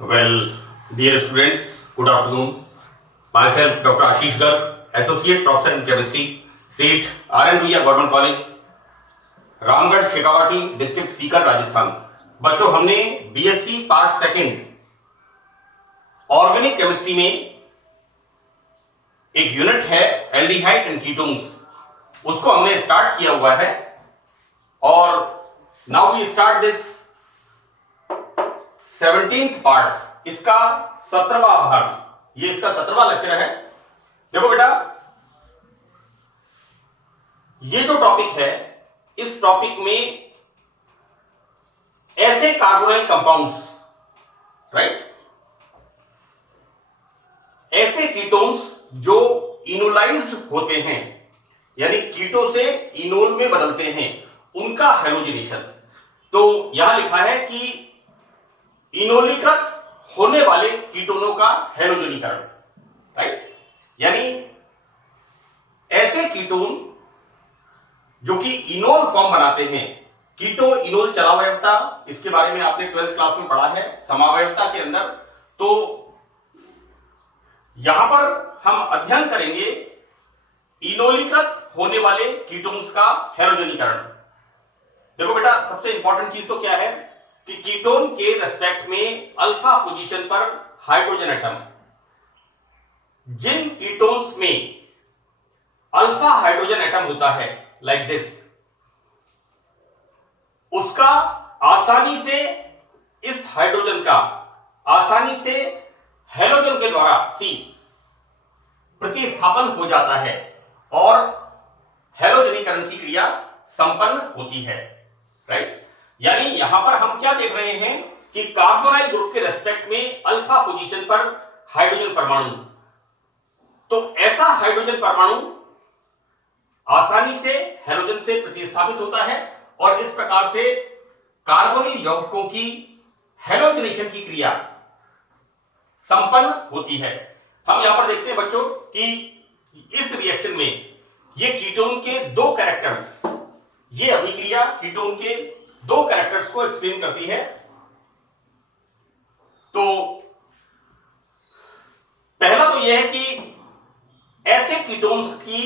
Well, dear students, good afternoon. Myself, Dr. Ashish Garg, Associate Professor in Chemistry, SEET, RN Ruia Government College, Ramgarh Shekhawati district Sikar Rajasthan. बच्चों, हमने BSc part second organic chemistry में एक unit है aldehyde and ketones, उसको हमने start किया हुआ है और now we start this 17th part, इसका 17वां भाग, ये इसका 17वां लेक्चर है। देखो बेटा, ये जो टॉपिक है, इस टॉपिक में ऐसे कार्बोनाइल कंपाउंड्स, राइट, ऐसे कीटोन्स जो इनोलाइज्ड होते हैं, यानी कीटो से इनोल में बदलते हैं, उनका हैलोजिनेशन। तो यहां लिखा है कि इनोलीकृत होने वाले कीटोनों का हैलोजनीकरण, राइट, यानी ऐसे कीटोन जो कि इनोल फॉर्म बनाते हैं। कीटो इनोल चलावयवता, इसके बारे में आपने 12th क्लास में पढ़ा है समावयवता के अंदर। तो यहां पर हम अध्ययन करेंगे इनोलीकृत होने वाले कीटोन्स का हैलोजनीकरण। देखो बेटा, सबसे इंपॉर्टेंट चीज तो क्या है कि कीटोन के रेस्पेक्ट में अल्फा पोजीशन पर हाइड्रोजन एटम, जिन कीटोन्स में अल्फा हाइड्रोजन एटम होता है लाइक दिस, उसका आसानी से इस हाइड्रोजन का आसानी से हैलोजन के द्वारा सी प्रतिस्थापन हो जाता है और हैलोजनीकरण की क्रिया संपन्न होती है, राइट। यानी यहां पर हम क्या देख रहे हैं कि कार्बोनाइल ग्रुप के रेस्पेक्ट में अल्फा पोजीशन पर हाइड्रोजन परमाणु, तो ऐसा हाइड्रोजन परमाणु आसानी से हैलोजन से प्रतिस्थापित होता है और इस प्रकार से कार्बोनिल यौगिकों की हैलोजनेशन की क्रिया संपन्न होती है। हम यहां पर देखते हैं बच्चों कि इस रिएक्शन में ये कीटोन के दो कैरेक्टर्स, ये अभिक्रिया कीटोन के दो कैरेक्टर्स को एक्सप्लेन करती है। तो पहला तो यह है कि ऐसे कीटोन्स की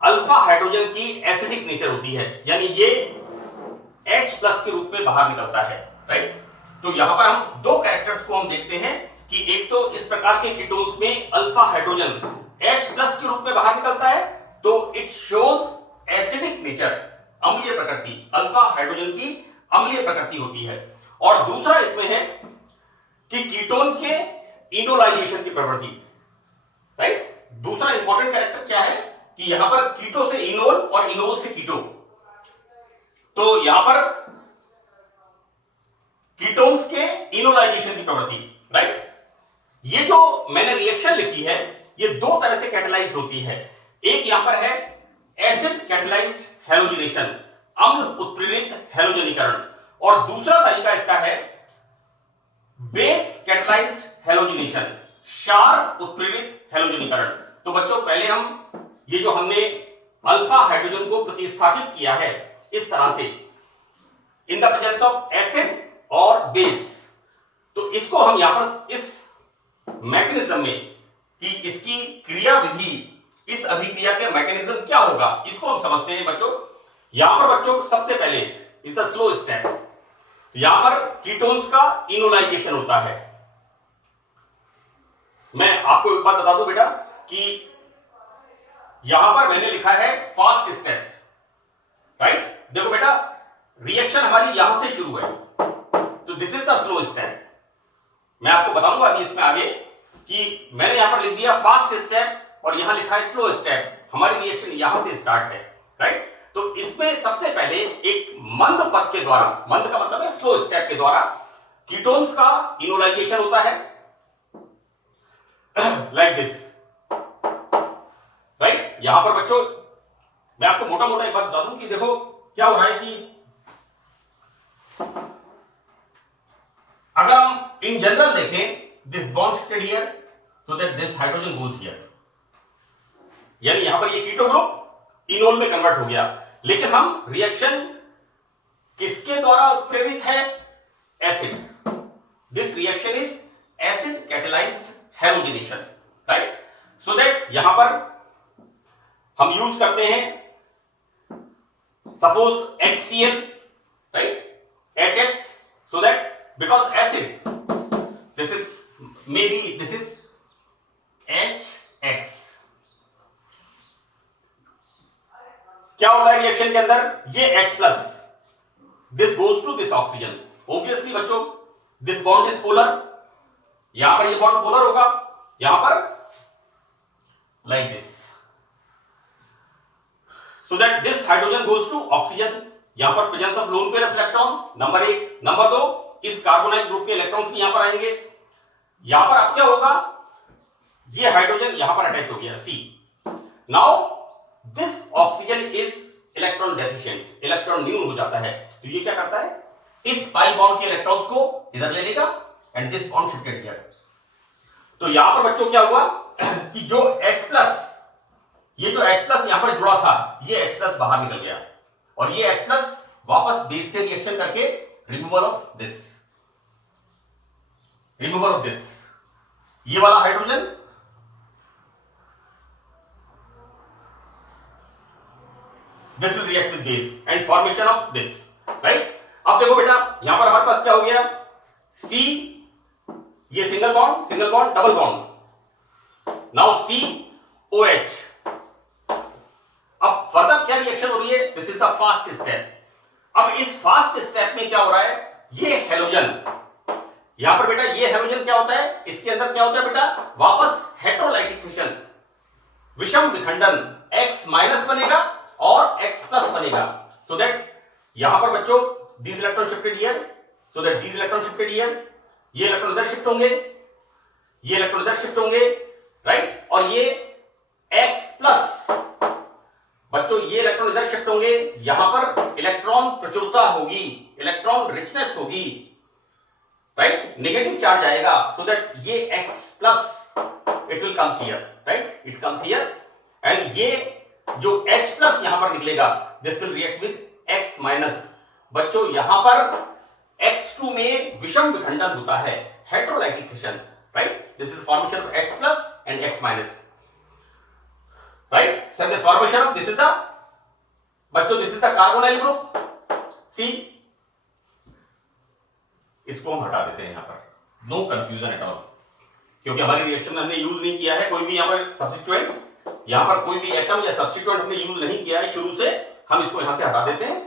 अल्फा हाइड्रोजन की एसिडिक नेचर होती है, यानी ये H+ के रूप में बाहर निकलता है, राइट। तो यहां पर हम दो कैरेक्टर्स को हम देखते हैं कि एक तो इस प्रकार के कीटोन्स में अल्फा हाइड्रोजन H+ के रूप में बाहर निकलता है, तो इट शोज एसिडिक नेचर, अम्लीय प्रकृति, अल्फा हाइड्रोजन की अम्लीय प्रकृति होती है। और दूसरा इसमें है कि कीटोन के इनोलाइजेशन की प्रवृत्ति, राइट। दूसरा इंपॉर्टेंट कैरेक्टर क्या है कि यहां पर कीटो से इनोल और इनोल से कीटो, तो यहां पर कीटोन्स के इनोलाइजेशन की प्रवृत्ति, राइट। ये जो मैंने रिएक्शन लिखी है, ये दो तरह से कैटेलाइज होती है। एक यहां पर है एसिड कैटेलाइज्ड हैलोजिनेशन, अम्ल उत्प्रेरित हैलोजनीकरण, और दूसरा तरीका इसका है बेस कैटेलाइज्ड हैलोजिनेशन, क्षार उत्प्रेरित हैलोजनीकरण। तो बच्चों, पहले हम ये जो हमने अल्फा हाइड्रोजन को प्रतिस्थापित किया है इस तरह से in the presence of acid और बेस, तो इसको हम यहां पर इस मैकेनिज्म में कि इसकी क्रिया विधि, इस अभिक्रिया के मैकेनिज्म क्या होगा, इसको हम समझते हैं बच्चों। यहां पर बच्चों सबसे पहले इज द स्लो स्टेप, यहां पर कीटोन्स का इनोलाइजेशन होता है। मैं आपको एक बात बता दूं बेटा कि यहां पर मैंने लिखा है फास्ट स्टेप, राइट। देखो बेटा, रिएक्शन हमारी यहां से शुरू है, तो this is the slow step. मैं आपको बताऊंगा अभी इसमें आगे कि मैंने यहां पर लिख दिया फास्ट स्टेप और यहां लिखा है स्लो स्टेप, हमारी रिएक्शन यहां से स्टार्ट है, राइट। तो इसमें सबसे पहले एक मंद पथ के द्वारा, मंद का मतलब है स्लो स्टेप के द्वारा, कीटोन्स का इनोलाइजेशन होता है लाइक दिस, राइट। यहां पर बच्चों मैं आपको मोटा मोटा एक बात बता दूं कि देखो क्या हो रहा है कि अगर हम इन जनरल देखें this bond state here so that this hydrogen goes here, यानी यहां पर ये कीटो ग्रुप इनोल में कन्वर्ट हो गया, लेकिन हम रिएक्शन किसके द्वारा प्रेरित है? Acid. This reaction is acid catalysed halogenation, right. So that यहां पर हम यूज करते हैं suppose HCl, right, HX, so that because acid, this is maybe this is HX, क्या होता है रिएक्शन के अंदर, ये H plus, this goes to this oxygen, obviously बच्चों दिस बॉन्ड इज पोलर, यहां पर ये बॉन्ड पोलर होगा, यहां पर like this, so that this hydrogen goes to oxygen, यहां पर presence of lone pair of electron, number 1, number 2, इस कार्बोनाइल ग्रुप के इलेक्ट्रॉन्स भी यहां पर आएंगे, यहां पर अब क्या होगा, ये हाइड्रोजन यहां पर अटैच हो गया C, now this oxygen is electron deficient, electron न्यून हो जाता है, तो ये क्या करता है, इस पाई बॉन्ड के इलेक्ट्रॉन्स को इधर ले लेगा and this bond shifted here, तो यहां पर बच्चों क्या हुआ कि जो H प्लस, ये जो H प्लस यहां पर जुड़ा था, ये H प्लस बाहर निकल गया और ये H प्लस वापस बेस से रिएक्शन करके removal of this, removal of this, ये वाला hydrogen this will react with base and formation of this, right. अब देखो बेटा यहां पर हमारे पास क्या हो गया, C, ये single bond double bond, now COH, अब फर्दर क्या रिएक्शन हो रही है, this is the fast step, अब इस फास्ट स्टेप में क्या हो रहा है, ये हेलोजन, यहां पर बेटा ये हेलोजन क्या होता है, इसके अंदर क्या होता है बेटा, वापस हेटेरोलाइटिक फिशन, विषम विखंडन, X माइनस बनेगा और X प्लस बनेगा, सो दैट यहां पर बच्चों these electron shifted here, so that these electron shifted here, ये इलेक्ट्रॉन इधर शिफ्ट होंगे, ये इलेक्ट्रॉन इधर शिफ्ट होंगे, राइट, और ये X प्लस बच्चों ये इलेक्ट्रॉन इधर शिफ्ट होंगे, यहां पर इलेक्ट्रॉन प्रचुरता होगी, इलेक्ट्रॉन रिचनेस होगी, राइट, नेगेटिव चार्ज आएगा, सो दैट ये X plus it will comes here, right, it comes here and ये जो H प्लस यहां पर निकलेगा, this will react with X minus, बच्चों यहां पर X2 में विषम विखंडन होता है, heterolytic fission, right, this is formation of X plus and X minus, right, so the formation of this is the बच्चों this is the carbonyl group C, इसको हम हटा देते हैं यहां पर, नो कंफ्यूजन एट ऑल, क्योंकि हमारी रिएक्शन में हमने यूज नहीं किया है कोई भी यहां पर सब्स्टिट्यूएंट, यहां पर कोई भी एटम या सब्स्टिट्यूएंट हमने यूज नहीं किया है शुरू से, हम इसको यहां से हटा देते हैं,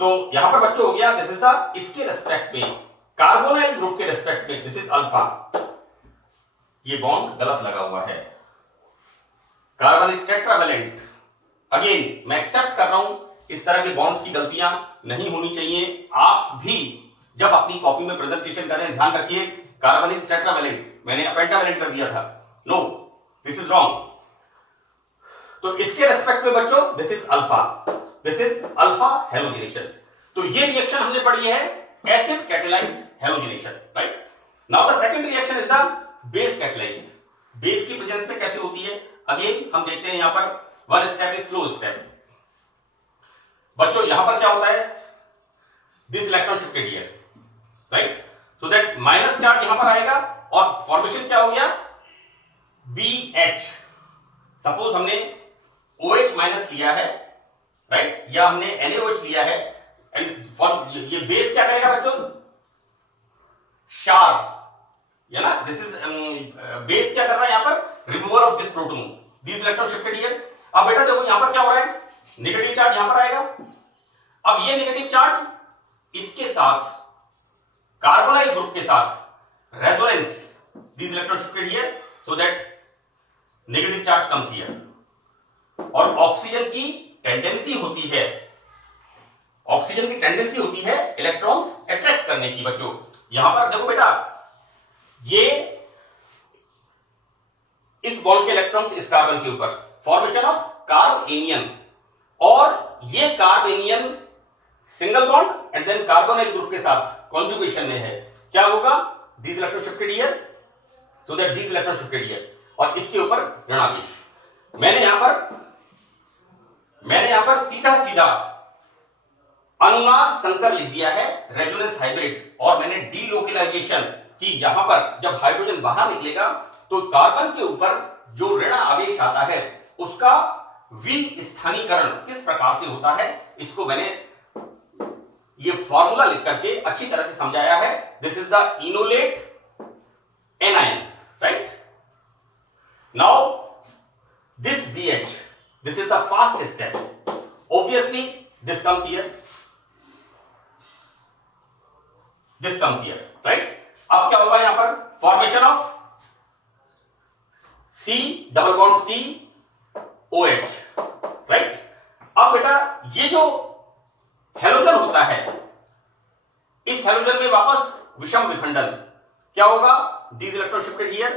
तो यहां पर बच्चों हो गया दिस इज द, इसके रेस्पेक्ट में कार्बोनाइल ग्रुप के रेस्पेक्ट में दिस इज अल्फा, ये बॉन्ड गलत लगा हुआ है, कार्बन इज टेट्रावैलेंट, अगेन मैं एक्सेप्ट कर रहा हूं इस तरह के बॉन्ड्स की गलतियां नहीं होनी चाहिए, आप भी जब अपनी कॉपी में प्रेजेंटेशन करें ध्यान रखिए, कार्बन इज टेट्रावैलेंट, मैंने पेंटावैलेंट कर दिया था, नो दिस इज रॉन्ग, तो इसके रेस्पेक्ट में बच्चों this is alpha, this is alpha halogenation, तो ये रिएक्शन हमने पढ़ी है acid catalysed halogenation, right. Now the second reaction is the base catalysed, base की प्रेजेंस में कैसे होती है, अगेन हम देखते हैं यहां पर one step is slow step, बच्चों यहां पर क्या होता है, this electron shifted here, right, so that minus charge यहां पर आएगा और फॉर्मेशन क्या हो गया, BH, सपोज हमने OH माइनस लिया है, राइट, या हमने NaOH लिया है एंड फॉर्म, ये बेस क्या करेगा बच्चों, शार्प, या ना, दिस इज बेस क्या कर रहा है यहां पर, removal of this proton, this electron shifted here, अब बेटा देखो यहां पर क्या हो रहा है, नेगेटिव चार्ज यहां पर आएगा, अब ये नेगेटिव चार्ज इसके साथ कार्बोनाइल ग्रुप के साथ resonance, this electron shifted here, so that negative charge comes here, और ऑक्सीजन की टेंडेंसी होती है, ऑक्सीजन की टेंडेंसी होती है इलेक्ट्रॉन्स अट्रैक्ट करने की, बच्चों यहां पर देखो बेटा, ये इस बॉन्ड के इलेक्ट्रॉन्स इस कार्बन के ऊपर, फॉर्मेशन ऑफ कार्ब एनियन, और ये carbanion single bond and then carbonyl group के साथ कॉन्जुगेशन में है, क्या होगा, this electron shifted here, so that this electron shifted here, और इसके ऊपर ऋणावेश, मैंने यहां पर सीधा सीधा अनुनाद संकर लिख दिया है रेजोनेंस हाइब्रिड, और मैंने डीलोकलाइजेशन कि यहां पर जब हाइड्रोजन बाहर निकलेगा तो कार्बन के ऊपर जो ऋण आवेश आता है उसका विस्थानीकरण किस प्रकार से होता है, इसको मैंने ये फॉर्मूला लिख करके अच्छी तरह से समझाया है। This is the enolate anion, right. Now this BH, this is the first step. Obviously, this comes here. This comes here, right? अब क्या होगा यहां पर? Formation of C double bond C OH, right? अब बेटा ये जो हेलोजन होता है, इस हेलोजन में वापस विषम विखंडन क्या होगा? These electron shifted here,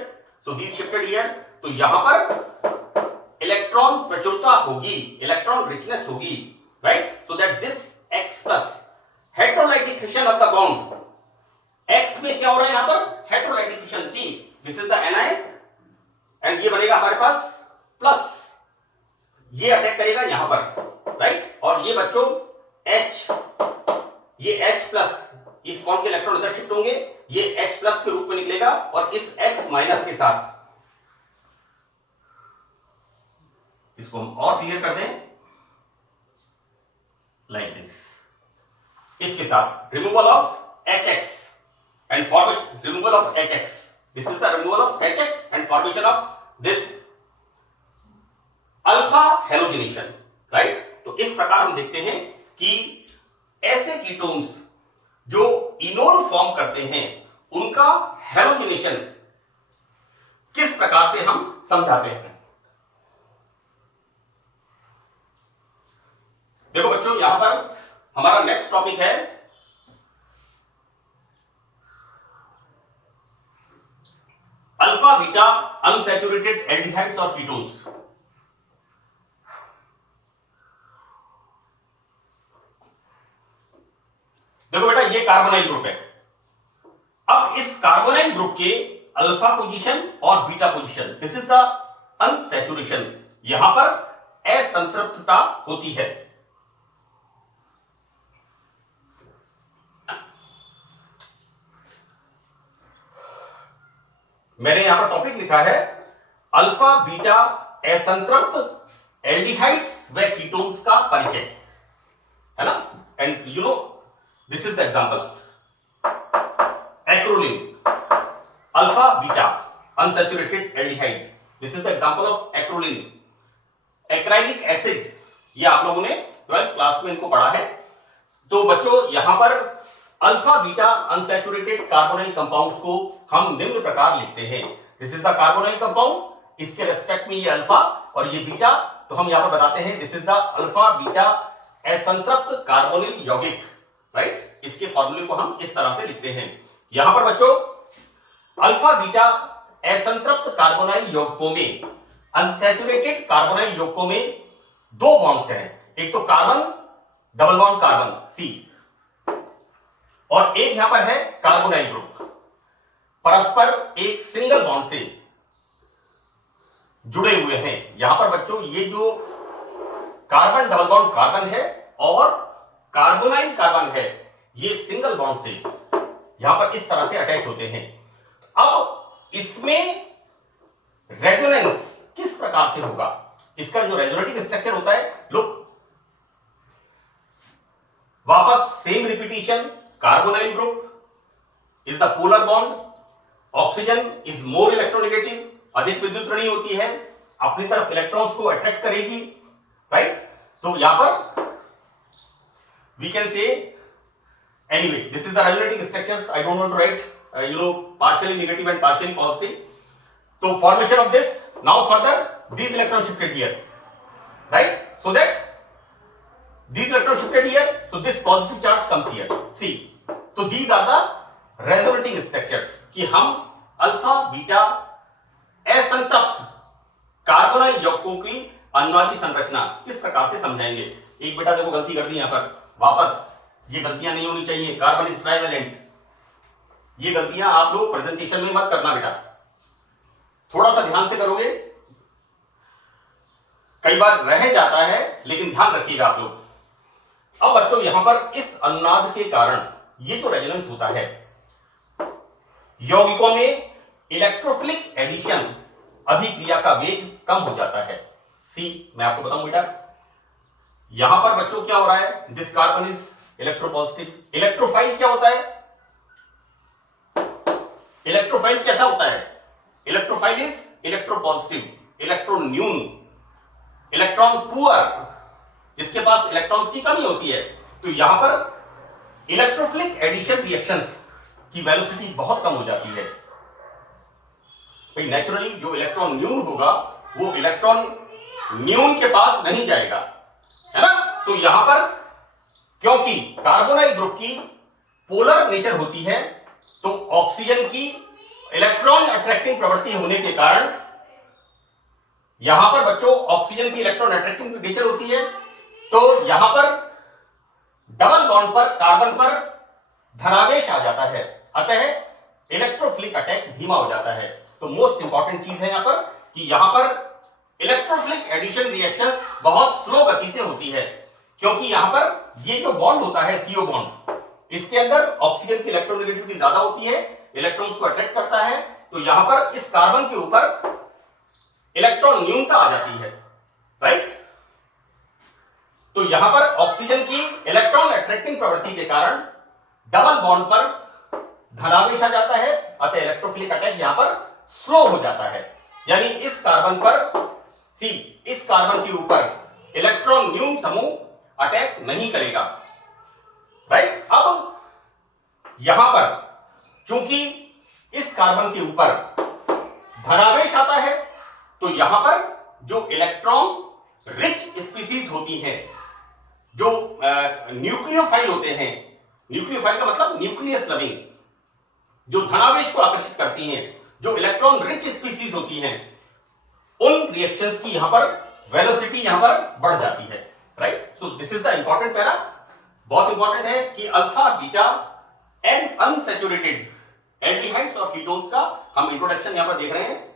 so these shifted here. तो यहां पर इलेक्ट्रॉन प्रचुरता होगी, इलेक्ट्रॉन रिचनेस होगी, right. So that this X plus heterolytic fission of the bond, X में क्या हो रहा है यहां पर? Heterolytic fission C, this is the Ni and ये बनेगा हमारे पास प्लस, ये अटैक करेगा यहां पर, राइट। और ये बच्चों H, ये H प्लस, इस बॉन्ड के इलेक्ट्रॉन इधर शिफ्ट होंगे, ये H प्लस के रूप में निकलेगा और इस X माइनस के साथ इसको हम और क्लियर कर दें लाइक दिस, इसके साथ removal of HX and formation, removal of HX, this is the removal of HX and formation of this alpha halogenation, right. तो इस प्रकार हम देखते हैं कि ऐसे कीटोन्स जो इनोल फॉर्म करते हैं उनका हेलोजिनेशन किस प्रकार से हम समझाते हैं। देखो बच्चों, यहां पर हमारा नेक्स्ट टॉपिक है अल्फा बीटा अनसैचुरेटेड एल्डिहाइड्स और कीटोन्स। देखो बेटा, ये कार्बोनाइल ग्रुप है। अब इस कार्बोनाइल ग्रुप के अल्फा पोजीशन और beta position, this is the unsaturation, यहां पर असंतृप्तता होती है। मैंने यहां पर टॉपिक लिखा है अल्फा बीटा असंतृप्त एल्डिहाइड्स व कीटोन्स का परिचय, है ना। And you know this is the example, acrolein alpha beta unsaturated aldehyde, this is the example of acrolein. Acrylic acid, ये आप लोगों ने 12th क्लास में इनको पढ़ा है। तो बच्चों, यहां पर alpha beta unsaturated carbonyl compound को हम निम्न प्रकार लिखते हैं। This is the carbonyl compound, इसके रेस्पेक्ट में ये अल्फा और ये बीटा, तो हम यहां पर बताते हैं this is the alpha beta असंतृप्त कार्बोनिल यौगिक, राइट। इसके फॉर्मूले को हम इस तरह से लिखते हैं। यहां पर बच्चों अल्फा बीटा असंतृप्त कार्बोनाइल यौगिकों में, अनसैचुरेटेड कार्बोनाइल यौगिकों में दो बॉन्ड्स हैं, एक तो carbon double bond carbon C और एक यहां पर है कार्बोनाइल ग्रुप, परस्पर एक सिंगल बॉन्ड से जुड़े हुए हैं। यहां पर बच्चों ये जो कार्बन डबल बॉन्ड कार्बन है और कार्बोनाइल कार्बन है, ये सिंगल बॉन्ड से यहां पर इस तरह से अटैच होते हैं। अब इसमें रेजोनेंस किस प्रकार से होगा, इसका जो रेजोनेटिंग स्ट्रक्चर होता है, लुक वापस same repetition, carbonyl group is the polar bond, oxygen is more electronegative, अधिक विद्युत ऋणी होती है, अपनी तरफ इलेक्ट्रॉन्स को अट्रैक्ट करेगी, राइट। तो यहां पर we can say anyway this is the resonating structures, I don't want to write partially negative and partially positive. So formation of this, now further these electrons shifted here, right, so that these electrons shifted here, so this positive charge comes here, see, so these are the resonating structures कि हम alpha beta असंतृप्त carbonyl यौगिकों की अनुनादी संरचना किस प्रकार से समझाएंगे। एक बेटा देखो गलती कर दी यहां पर, वापस ये गलतियां नहीं होनी चाहिए, कार्बन इज ट्राइवेलेंट, ये गलतियां आप लोग प्रेजेंटेशन में मत करना बेटा, थोड़ा सा ध्यान से करोगे, कई बार रह जाता है, लेकिन ध्यान रखिएगा आप लोग। अब बच्चों यहां पर इस अनुनाद के कारण ये जो रेजोनेंस होता है, यौगिकों में इलेक्ट्रोफिलिक एडिशन अभिक्रिया का वेग कम हो जाता है। सी, मैं आपको बताऊं बेटा, यहां पर बच्चों क्या हो रहा है, this carbon is electropositive. Electrophile क्या होता है, इलेक्ट्रोफाइल कैसा होता है, इलेक्ट्रोफाइल इज इलेक्ट्रोपॉजिटिव, इलेक्ट्रॉन न्यून, इलेक्ट्रॉन पुअर, जिसके पास इलेक्ट्रॉन्स की कमी होती है। तो यहां पर इलेक्ट्रोफिलिक एडिशन रिएक्शंस की वेलोसिटी बहुत कम हो जाती है। भाई नेचुरली जो इलेक्ट्रॉन न्यून होगा वो इलेक्ट्रॉन न्यून के पास नहीं जाएगा, है ना। तो यहां पर क्योंकि कार्बोनाइल ग्रुप की पोलर नेचर होती है, तो ऑक्सीजन की इलेक्ट्रॉन अट्रैक्टिंग प्रवृत्ति होने के कारण यहां पर बच्चों ऑक्सीजन की इलेक्ट्रॉन अट्रैक्टिंग नेचर होती है, तो यहां पर डबल बॉन्ड पर कार्बन पर धनावेश आ जाता है, अतः इलेक्ट्रोफिलिक अटैक धीमा हो जाता है। तो मोस्ट इंपॉर्टेंट चीज है यहां पर कि यहां पर इलेक्ट्रोफिलिक एडिशन रिएक्शंस बहुत स्लो गति से होती है, क्योंकि यहां पर ये जो बॉन्ड होता है CO बॉन्ड, इसके अंदर ऑक्सीजन की इलेक्ट्रोनेगेटिविटी ज्यादा होती है, इलेक्ट्रॉन्स को अट्रैक्ट करता है, तो यहां पर इस कार्बन के ऊपर इलेक्ट्रॉन न्यूनता आ जाती है, राइट। तो यहां पर ऑक्सीजन की इलेक्ट्रॉन अट्रैक्टिंग प्रवृत्ति के कारण डबल बॉन्ड पर धनावेश आ जाता है, अतः इलेक्ट्रोफिलिक अटैक यहां पर स्लो हो जाता है। यानी इस कार्बन पर इस कार्बन के ऊपर इलेक्ट्रॉन न्यून समूह अटैक नहीं करेगा, राइट। अब यहां पर चूंकि इस कार्बन के ऊपर धनावेश आता है, तो यहां पर जो इलेक्ट्रॉन रिच स्पीसीज होती हैं, जो न्यूक्लियोफाइल होते हैं, न्यूक्लियोफाइल का मतलब न्यूक्लियस लविंग, जो धनावेश को आकर्षित करती हैं, जो इलेक्ट्रॉन रिच स्पीसीज होती हैं, उन रिएक्शंस की यहां पर वेलोसिटी यहां पर बढ़ जाती है, right. So this is the important para, बहुत इंपॉर्टेंट है कि alpha beta and unsaturated aldehydes और कीटोन्स का हम इंट्रोडक्शन यहां पर देख रहे हैं।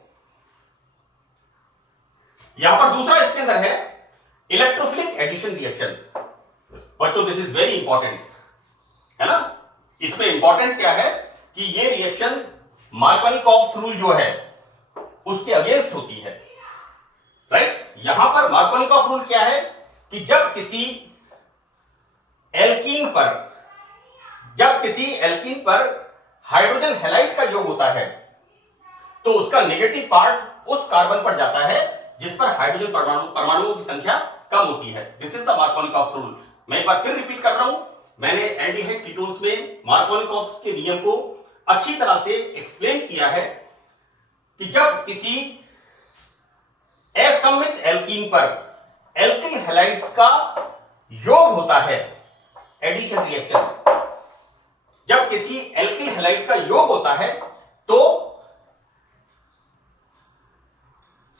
यहां पर दूसरा इसके अंदर है इलेक्ट्रोफिलिक एडिशन रिएक्शन। बच्चों दिस इज वेरी इंपॉर्टेंट, है ना। इसमें इंपॉर्टेंट क्या है कि ये रिएक्शन मार्कोनिकॉफ्स रूल जो है उसके अगेंस्ट होती है, राइट। यहां पर मार्कोनिकॉफ रूल क्या है कि जब किसी एल्कीन पर हाइड्रोजन हैलाइड का योग होता है, तो उसका नेगेटिव पार्ट उस कार्बन पर जाता है जिस पर हाइड्रोजन परमाणुओं की संख्या कम होती है। This is the Markovnikov rule. मैं एक बार फिर रिपीट कर रहा हूं, मैंने एल्डिहाइड कीटोन्स में मार्कोनिकॉफ के नियम को अच्छी तरह से एक्सप्लेन किया है कि जब किसी असममित एल्कीन पर एल्किल हैलाइड्स का योग होता है, एडिशन रिएक्शन, जब किसी एल्किल हैलाइड का योग होता है तो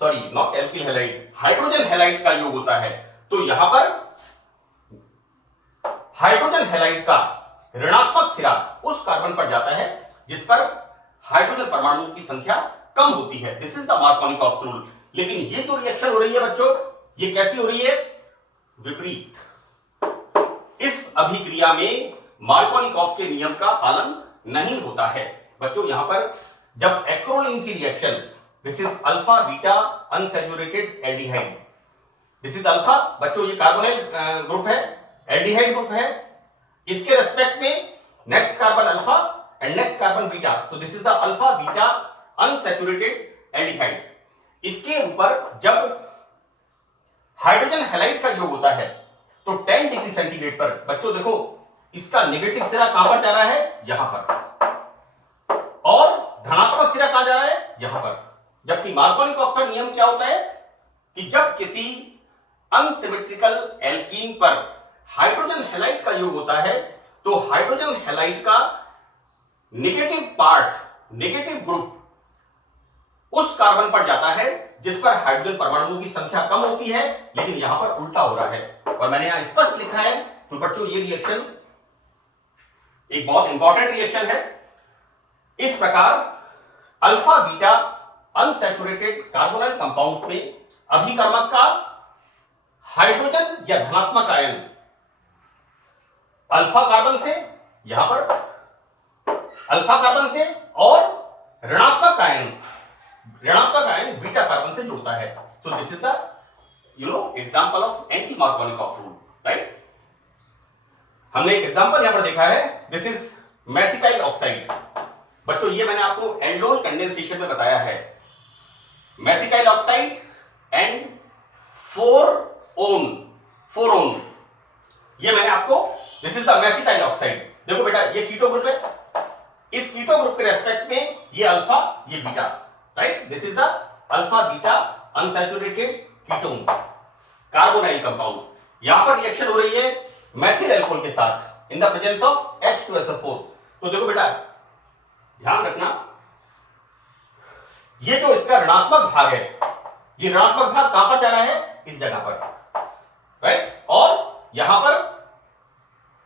not alkyl halide, hydrogen halide का योग होता है, तो यहां पर हाइड्रोजन हैलाइड का ऋणात्मक सिरा उस कार्बन पर जाता है जिस पर हाइड्रोजन परमाणुओं की संख्या कम होती है। This is the Markovnikov rule. लेकिन ये जो रिएक्शन हो रही है बच्चों, ये कैसी हो रही है, विपरीत। इस अभिक्रिया में मार्कोनिकॉफ के नियम का पालन नहीं होता है। बच्चों यहां पर जब एक्रोलीन की reaction, this is alpha beta unsaturated aldehyde, this is alpha, बच्चों ये कार्बोनाइल ग्रुप है, एल्डिहाइड ग्रुप है, इसके रेस्पेक्ट में next carbon alpha and next carbon beta, तो this is the alpha beta unsaturated aldehyde. इसके ऊपर जब हाइड्रोजन हैलाइड का योग होता है तो 10 डिग्री सेंटीग्रेड पर, बच्चों देखो इसका नेगेटिव सिरा कहां पर जा रहा है, यहां पर, और धनात्मक सिरा कहां जा रहा है, यहां पर। जबकि मार्कोनिकॉफ का नियम क्या होता है कि जब किसी अनसिमेट्रिकल एल्कीन पर हाइड्रोजन हैलाइड का योग होता है तो हाइड्रोजन हैलाइड का नेगेटिव पार्ट, नेगेटिव ग्रुप उस कार्बन पर जाता है जिस पर हाइड्रोजन परमाणुओं की संख्या कम होती है, लेकिन यहां पर उल्टा हो रहा है। और मैंने यहां स्पष्ट लिखा है, तो बच्चों ये रिएक्शन एक बहुत इंपॉर्टेंट रिएक्शन है। इस प्रकार alpha beta unsaturated carbonyl compound में अभिकर्मक का हाइड्रोजन या धनात्मक आयन अल्फा कार्बन से यहां पर अल्फा कार्बन से और ऋणात्मक आयन बीटा कार्बन से जुड़ता है। तो this is the example of anti Markovnikov rule, right. हमने एक एग्जांपल यहां पर देखा है, दिस इज मेसिटाइल ऑक्साइड। बच्चों ये मैंने आपको एल्डोल कंडेंसेशन में बताया है। मेसिटाइल ऑक्साइड एंड 4-on ये मैंने आपको, this is the mesityl oxide. देखो बेटा ये कीटो ग्रुप है, इस कीटो ग्रुप के रेस्पेक्ट में ये अल्फा ये beta, right. This is the alpha beta unsaturated ketone carbonyl compound. यहां पर रिएक्शन हो रही है मेथिल अल्कोहल के साथ in the presence of H2SO4। तो देखो बेटा ध्यान रखना, ये जो इसका ऋणात्मक भाग है, ये ऋणात्मक भाग कहां पर जा रहा है, इस जगह पर, राइट। और यहां पर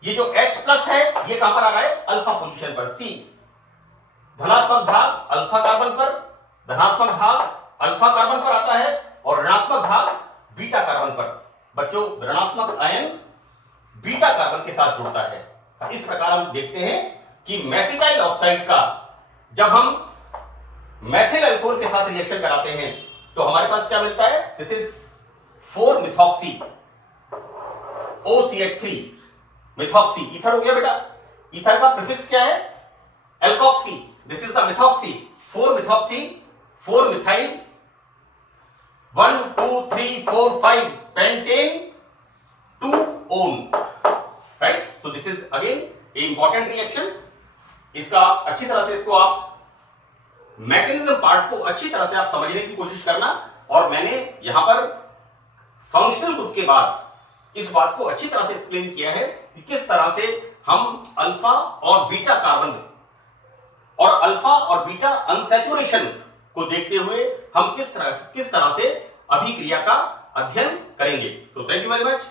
ये जो H प्लस है ये कहां पर आ रहा है, अल्फा पोजीशन पर, C। धनात्मक भाग अल्फा कार्बन पर, धनात्मक भाग अल्फा कार्बन पर आता है और ऋणात्मक भाग बीटा कार्बन पर। बच्चों ऋणात्मक आयन बीटा कार्बन के साथ जुड़ता है। इस प्रकार हम देखते हैं कि मेसिटाइल ऑक्साइड का जब हम मेथिल अल्कोहल के साथ रिएक्शन कराते हैं तो हमारे पास क्या मिलता है, this is four methoxy OCH3 methoxy. Ether हो गया बेटा, ईथर का प्रीफिक्स क्या है, alkoxy. This is the methoxy, four methoxy four methyl 1 2 3 4 5 pentane 2-on, right. तो this is again a important reaction. इसका अच्छी तरह से इसको आप मैकेनिज्म पार्ट को अच्छी तरह से आप समझने की कोशिश करना। और मैंने यहां पर फंक्शनल ग्रुप के बाद इस बात को अच्छी तरह से एक्सप्लेन किया है कि किस तरह से हम अल्फा और बीटा कार्बन और अल्फा और बीटा अनसैचुरेशन को देखते हुए हम किस तरह से अभिक्रिया का अध्ययन करेंगे। तो थैंक यू वेरी मच।